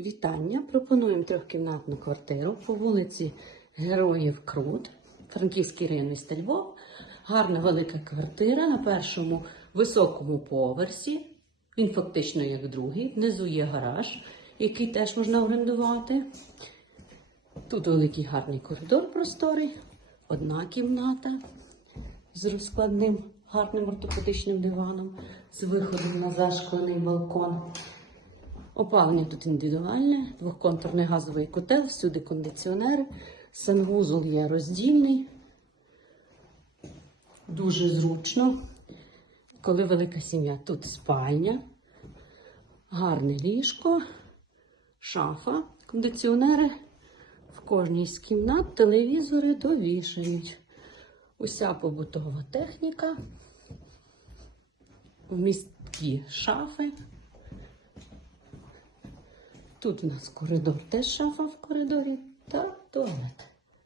Вітання! Пропонуємо трьохкімнатну квартиру по вулиці Героїв Крут, Франківський район міста Львов. Гарна велика квартира на першому високому поверсі. Він фактично як другий. Внизу є гараж, який теж можна орендувати. Тут великий гарний коридор просторий, одна кімната з розкладним гарним ортопедичним диваном, з виходом на зашклений балкон. Опалення тут індивідуальне, двохконтурний газовий котел, всюди кондиціонери, санвузол є роздільний. Дуже зручно. Коли велика сім'я, тут спальня, гарне ліжко, шафа, кондиціонери. В кожній з кімнат телевізори довішають. Уся побутова техніка, вмісткі шафи. Тут у нас коридор, теж шафа в коридорі та туалет.